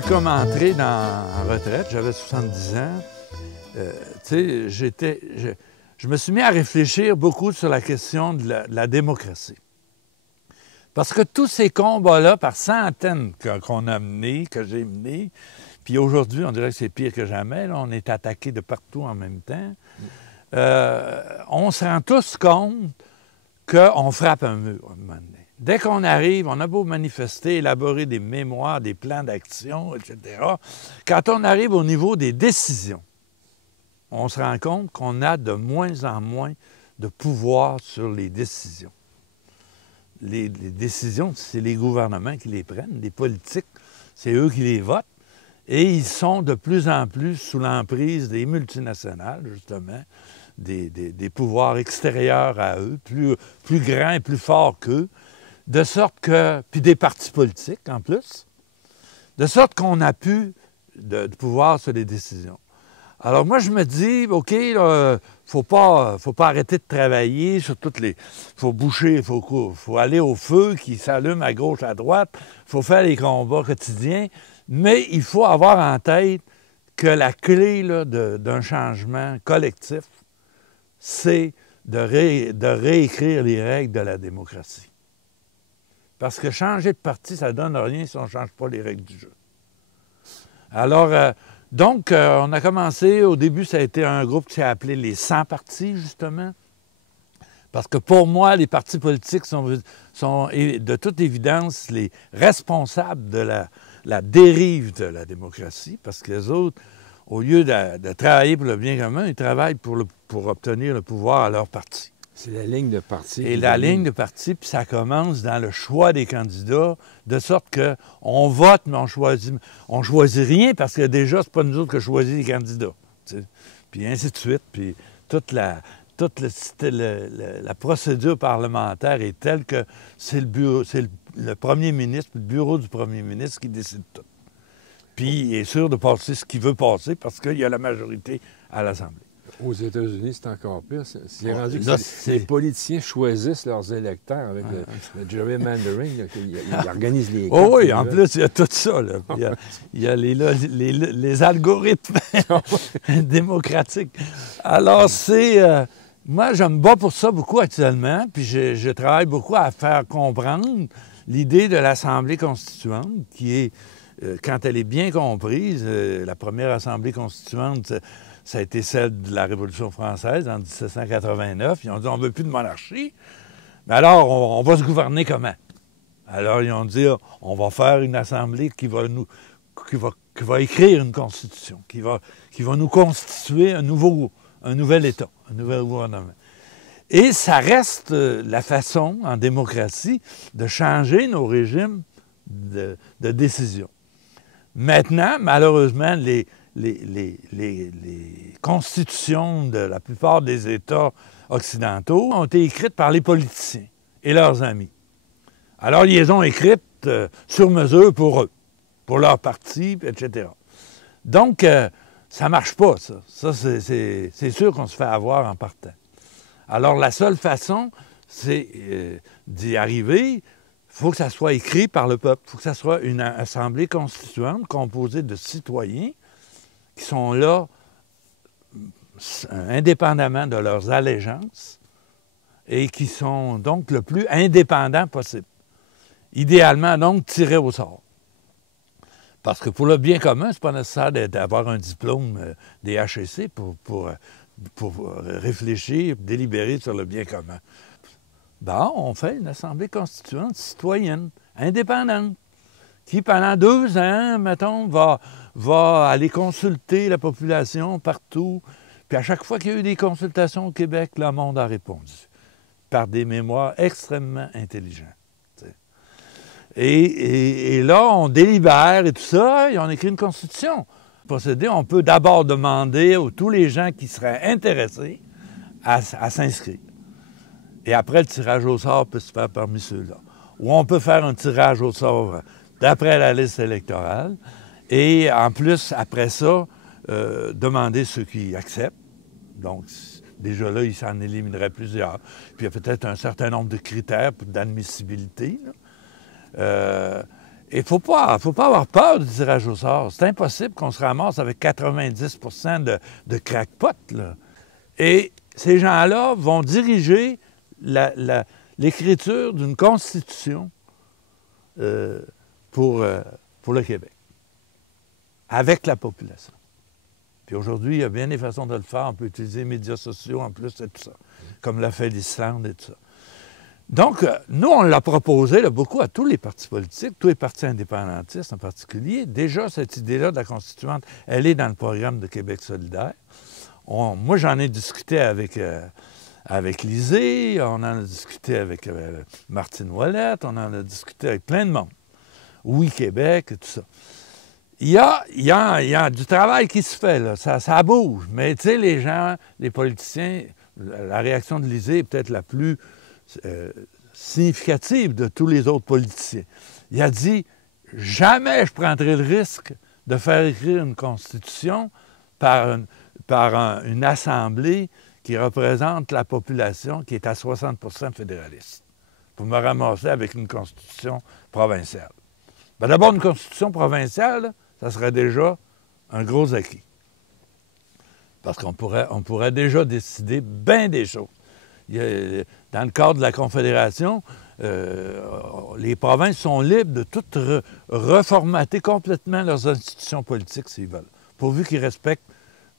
suis comme entré en retraite, j'avais 70 ans. Je me suis mis à réfléchir beaucoup sur la question de la démocratie. Parce que tous ces combats-là, par centaines qu'on a menés, que j'ai menés, puis aujourd'hui, on dirait que c'est pire que jamais, là, on est attaqué de partout en même temps, on se rend tous compte qu'on frappe un mur à un moment donné. Dès qu'on arrive, on a beau manifester, élaborer des mémoires, des plans d'action, etc. Quand on arrive au niveau des décisions, on se rend compte qu'on a de moins en moins de pouvoir sur les décisions. Les décisions, c'est les gouvernements qui les prennent, les politiques, c'est eux qui les votent, et ils sont de plus en plus sous l'emprise des multinationales, justement, des pouvoirs extérieurs à eux, plus grands et plus forts qu'eux, de sorte que, puis des partis politiques en plus, de sorte qu'on n'a plus de pouvoir sur les décisions. Alors moi, je me dis, OK, faut pas arrêter de travailler sur toutes les... faut boucher, faut aller au feu qui s'allume à gauche, à droite, faut faire les combats quotidiens, mais il faut avoir en tête que la clé d'un changement collectif, c'est de réécrire les règles de la démocratie. Parce que changer de parti, ça ne donne rien si on ne change pas les règles du jeu. Alors, on a commencé, au début, ça a été un groupe qui s'est appelé les 100 partis, justement. Parce que pour moi, les partis politiques sont de toute évidence les responsables de la dérive de la démocratie, parce que les autres, au lieu de travailler pour le bien commun, ils travaillent pour obtenir le pouvoir à leur parti. C'est la ligne de parti. Et la ligne de parti, puis ça commence dans le choix des candidats, de sorte qu'on vote, mais on choisit rien, parce que déjà, c'est pas nous autres qui choisissons les candidats. T'sais. Puis ainsi de suite. Puis toute la procédure parlementaire est telle que c'est le premier ministre, le bureau du premier ministre qui décide tout. Puis il est sûr de passer ce qu'il veut passer, parce qu'il y a la majorité à l'Assemblée. Aux États-Unis, c'est encore pire. C'est rendu que les politiciens choisissent leurs électeurs avec le gerrymandering, ils organisent les Oh oui, en plus, il y a tout ça. Là. Il y a les algorithmes démocratiques. Alors, moi, je me bats pour ça beaucoup actuellement, puis je travaille beaucoup à faire comprendre l'idée de l'Assemblée constituante, qui est, quand elle est bien comprise, la première Assemblée constituante, ça a été celle de la Révolution française en 1789. Ils ont dit, on ne veut plus de monarchie. Mais alors, on va se gouverner comment? Alors, ils ont dit, on va faire une assemblée qui va écrire une constitution, qui va nous constituer un nouvel État, un nouvel gouvernement. Et ça reste la façon, en démocratie, de changer nos régimes de décision. Maintenant, malheureusement, les constitutions de la plupart des États occidentaux ont été écrites par les politiciens et leurs amis. Alors, ils les ont écrites sur mesure pour eux, pour leur parti, etc. Donc, ça ne marche pas, ça. Ça, c'est sûr qu'on se fait avoir en partant. Alors, la seule façon, c'est d'y arriver. Il faut que ça soit écrit par le peuple. Il faut que ça soit une assemblée constituante composée de citoyens qui sont là indépendamment de leurs allégeances et qui sont donc le plus indépendants possible. Idéalement, donc, tirés au sort. Parce que pour le bien commun, c'est pas nécessaire d'avoir un diplôme des HEC pour réfléchir, délibérer sur le bien commun. Bon, on fait une assemblée constituante citoyenne, indépendante, qui, pendant 2 ans, mettons, va aller consulter la population partout. Puis à chaque fois qu'il y a eu des consultations au Québec, le monde a répondu par des mémoires extrêmement intelligents. Et là, on délibère et tout ça, et on écrit une constitution. Procédé, on peut d'abord demander à tous les gens qui seraient intéressés à s'inscrire. Et après, le tirage au sort peut se faire parmi ceux-là. Ou on peut faire un tirage au sort d'après la liste électorale. Et en plus, après ça, demander ceux qui acceptent. Donc, déjà là, il s'en éliminerait plusieurs. Puis il y a peut-être un certain nombre de critères d'admissibilité. il ne faut pas avoir peur du tirage au sort. C'est impossible qu'on se ramasse avec 90 de crackpots, là. Et ces gens-là vont diriger l'écriture d'une constitution pour le Québec, avec la population. Puis aujourd'hui, il y a bien des façons de le faire. On peut utiliser les médias sociaux en plus et tout ça, comme l'a fait l'Islande et tout ça. Donc, nous, on l'a proposé là, beaucoup à tous les partis politiques, tous les partis indépendantistes en particulier. Déjà, cette idée-là de la constituante, elle est dans le programme de Québec solidaire. Moi, j'en ai discuté avec Lisée, on en a discuté avec Martine Ouellette, on en a discuté avec plein de monde. Oui, Québec et tout ça. Il y a du travail qui se fait, là. Ça bouge. Mais, tu sais, les gens, les politiciens, la réaction de Lisée est peut-être la plus significative de tous les autres politiciens. Il a dit « Jamais je prendrai le risque de faire écrire une constitution par une assemblée qui représente la population qui est à 60 % fédéraliste, pour me ramasser avec une constitution provinciale. » Bien, d'abord, une constitution provinciale, ça serait déjà un gros acquis. Parce qu'on pourrait déjà décider bien des choses. Dans le cadre de la Confédération, les provinces sont libres de tout reformater complètement leurs institutions politiques s'ils veulent, pourvu qu'ils respectent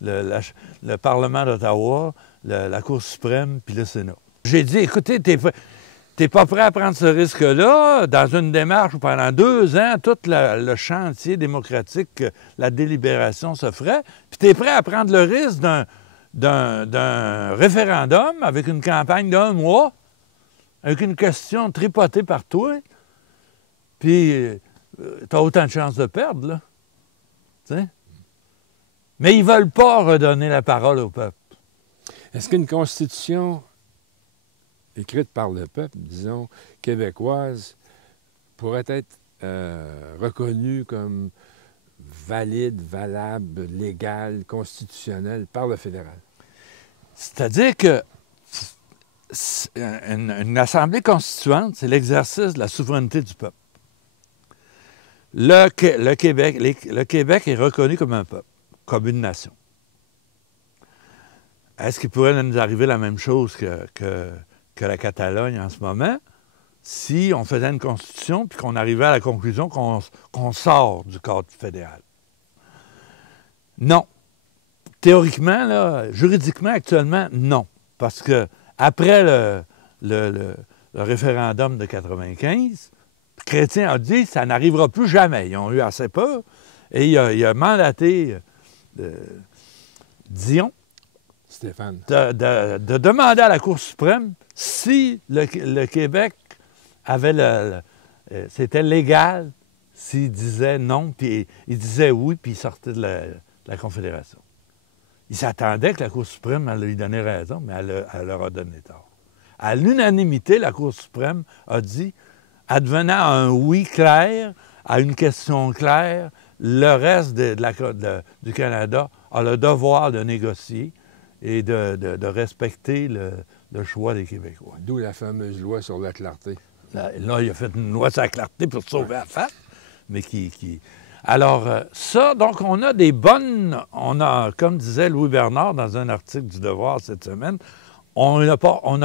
le Parlement d'Ottawa, la Cour suprême puis le Sénat. J'ai dit, écoutez, t'es pas prêt à prendre ce risque-là dans une démarche où pendant 2 ans, tout le chantier démocratique, la délibération se ferait, puis t'es prêt à prendre le risque d'un référendum avec une campagne d'1 mois, avec une question tripotée par toi, puis t'as autant de chances de perdre, là. T'sais? Mais ils ne veulent pas redonner la parole au peuple. Est-ce qu'une constitution écrite par le peuple, disons, québécoise, pourrait être reconnue comme valide, valable, légale, constitutionnelle par le fédéral? C'est-à-dire que une assemblée constituante, c'est l'exercice de la souveraineté du peuple. Le Québec est reconnu comme un peuple, comme une nation. Est-ce qu'il pourrait nous arriver la même chose que la Catalogne en ce moment si on faisait une constitution puis qu'on arrivait à la conclusion qu'on sort du cadre fédéral? Non. Théoriquement, là, juridiquement, actuellement, non. Parce que après le référendum de 95, Chrétien a dit que ça n'arrivera plus jamais. Ils ont eu assez peur. Et il a mandaté Dion Stéphane de demander à la Cour suprême si le Québec avait c'était légal s'il disait non, puis il disait oui, puis il sortait de la Confédération. Il s'attendait que la Cour suprême allait lui donner raison, mais elle leur a donné tort. À l'unanimité, la Cour suprême a dit, advenant un oui clair, à une question claire, le reste du Canada a le devoir de négocier et de respecter le choix des Québécois. D'où la fameuse loi sur la clarté. Là, il a fait une loi sur la clarté pour sauver la face, mais Alors, ça, donc, on a, comme disait Louis Bernard dans un article du Devoir cette semaine, on n'a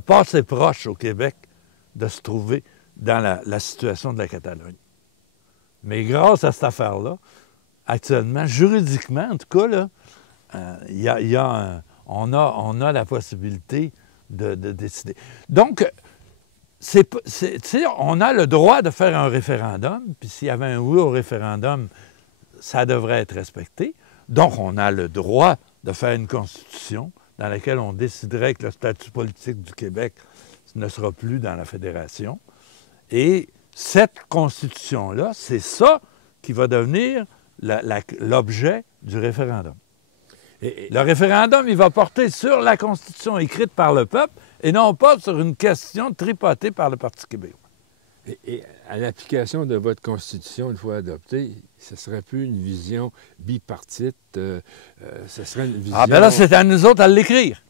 pas assez proche au Québec de se trouver dans la situation de la Catalogne. Mais grâce à cette affaire-là, actuellement, juridiquement, en tout cas, là, on a la possibilité de décider. Donc, on a le droit de faire un référendum, puis s'il y avait un oui au référendum, ça devrait être respecté. Donc, on a le droit de faire une constitution dans laquelle on déciderait que le statut politique du Québec ne sera plus dans la fédération. Et cette constitution-là, c'est ça qui va devenir l'objet du référendum. Le référendum, il va porter sur la constitution écrite par le peuple et non pas sur une question tripotée par le Parti québécois. Et à l'application de votre constitution, une fois adoptée, ce ne serait plus une vision bipartite, ce serait une vision... Ah bien là, c'est à nous autres à l'écrire.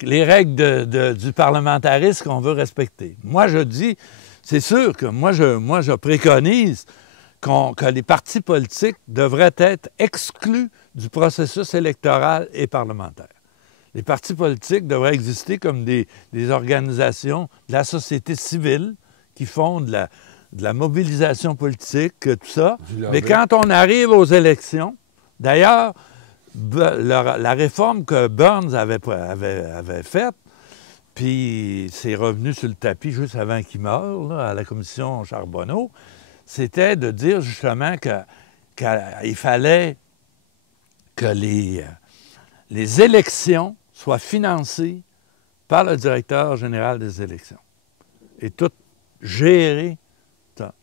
Les règles du parlementarisme qu'on veut respecter. Moi, je dis, c'est sûr que moi, je préconise que les partis politiques devraient être exclus du processus électoral et parlementaire. Les partis politiques devraient exister comme des organisations de la société civile qui font de la mobilisation politique, tout ça. Mais quand on arrive aux élections, d'ailleurs, la réforme que Burns avait faite, puis c'est revenu sur le tapis juste avant qu'il meure, là, à la commission Charbonneau, c'était de dire justement qu'il fallait que les élections soient financées par le directeur général des élections et tout géré,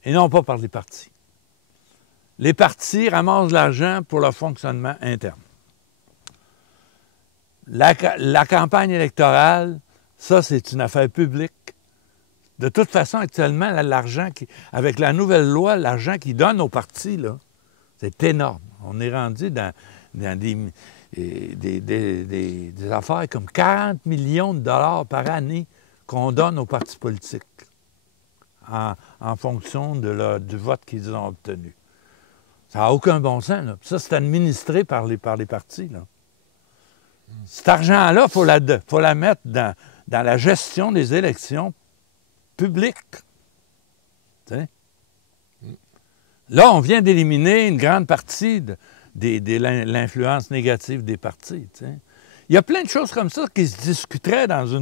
et non pas par les partis. Les partis ramassent de l'argent pour leur fonctionnement interne. La campagne électorale, ça, c'est une affaire publique. De toute façon, actuellement, l'argent avec la nouvelle loi, l'argent qu'ils donnent aux partis, là, c'est énorme. On est rendu dans des affaires comme 40 millions de dollars par année qu'on donne aux partis politiques en fonction du vote qu'ils ont obtenu. Ça n'a aucun bon sens, là. Ça, c'est administré par les partis, là. Cet argent-là, il faut la mettre dans la gestion des élections publiques. T'sais? Là, on vient d'éliminer une grande partie de l'influence négative des partis. T'sais? Il y a plein de choses comme ça qui se discuteraient dans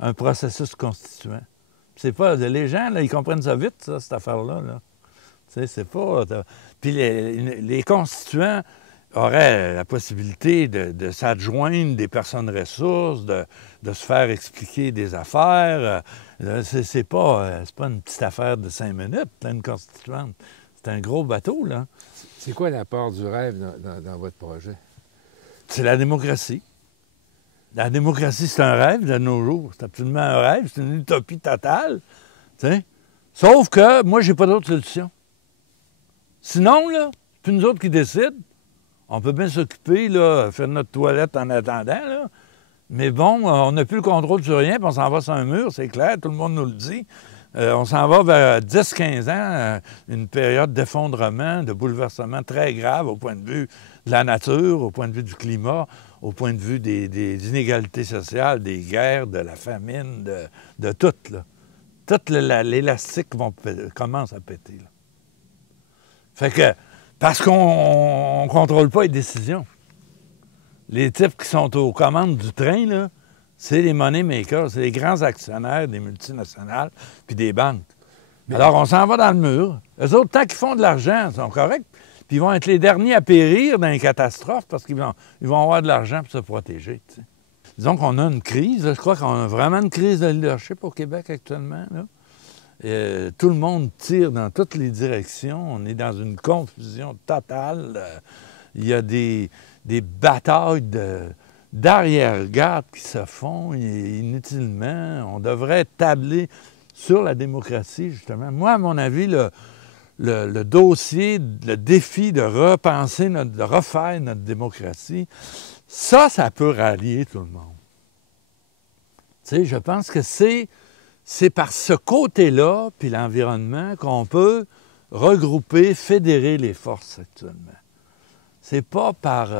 un processus constituant. C'est pas, les gens, là, ils comprennent ça vite, ça, cette affaire-là. Là. C'est pas... Puis les constituants auraient la possibilité de s'adjoindre des personnes ressources, de se faire expliquer des affaires. C'est pas une petite affaire de 5 minutes, là, une constituante. C'est un gros bateau, là. C'est quoi l'apport du rêve dans votre projet? C'est la démocratie. La démocratie, c'est un rêve de nos jours. C'est absolument un rêve. C'est une utopie totale. T'sais? Sauf que moi, j'ai pas d'autre solution. Sinon, là, c'est plus nous autres qui décident. On peut bien s'occuper, là, faire notre toilette en attendant, là. Mais bon, on n'a plus le contrôle sur rien, puis on s'en va sur un mur, c'est clair, tout le monde nous le dit. On s'en va vers 10-15 ans, une période d'effondrement, de bouleversement très grave au point de vue de la nature, au point de vue du climat, au point de vue des inégalités sociales, des guerres, de la famine, de tout, là. Tout l'élastique commence à péter, là. Fait que, parce qu'on ne contrôle pas les décisions. Les types qui sont aux commandes du train, là, c'est les money makers, c'est les grands actionnaires des multinationales puis des banques. Alors, on s'en va dans le mur. Eux autres, tant qu'ils font de l'argent, ils sont corrects. Puis ils vont être les derniers à périr dans les catastrophes parce qu'ils vont avoir de l'argent pour se protéger. T'sais. Disons qu'on a une crise. Là, je crois qu'on a vraiment une crise de leadership au Québec actuellement. Là. Tout le monde tire dans toutes les directions. On est dans une confusion totale. Il y a des batailles d'arrière-garde qui se font inutilement. On devrait tabler sur la démocratie, justement. Moi, à mon avis, le dossier, le défi de repenser, de refaire notre démocratie, ça peut rallier tout le monde. Tu sais, je pense que c'est par ce côté-là, puis l'environnement, qu'on peut regrouper, fédérer les forces actuellement. C'est pas par...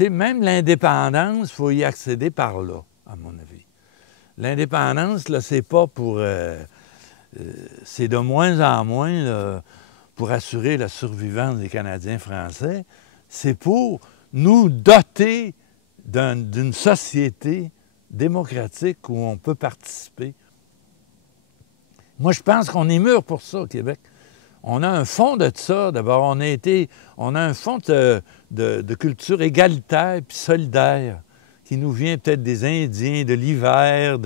même l'indépendance, il faut y accéder par là, à mon avis. L'indépendance, là, c'est pas pour... c'est de moins en moins là, pour assurer la survivance des Canadiens français. C'est pour nous doter d'une société démocratique où on peut participer. Moi, je pense qu'on est mûr pour ça au Québec. On a un fond de ça. D'abord, on a un fond de culture égalitaire puis solidaire qui nous vient peut-être des Indiens, de l'hiver,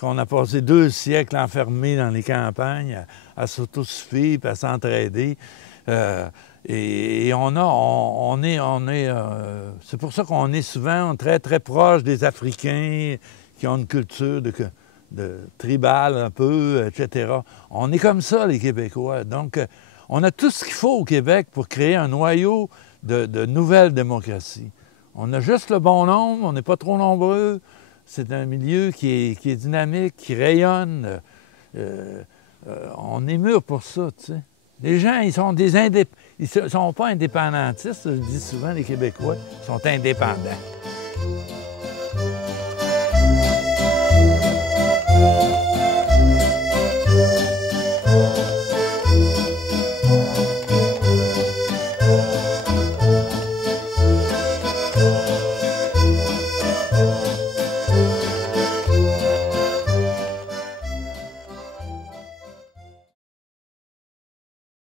qu'on a passé 2 siècles enfermés dans les campagnes à s'autosuffire puis à s'entraider. Et c'est pour ça qu'on est souvent très, très proche des Africains qui ont une culture de tribale un peu, etc. On est comme ça, les Québécois. Donc, on a tout ce qu'il faut au Québec pour créer un noyau de nouvelle démocratie. On a juste le bon nombre, on n'est pas trop nombreux. C'est un milieu qui est dynamique, qui rayonne. on est mûr pour ça, tu sais. Les gens, ils sont pas indépendantistes, je dis souvent, les Québécois, ils sont indépendants.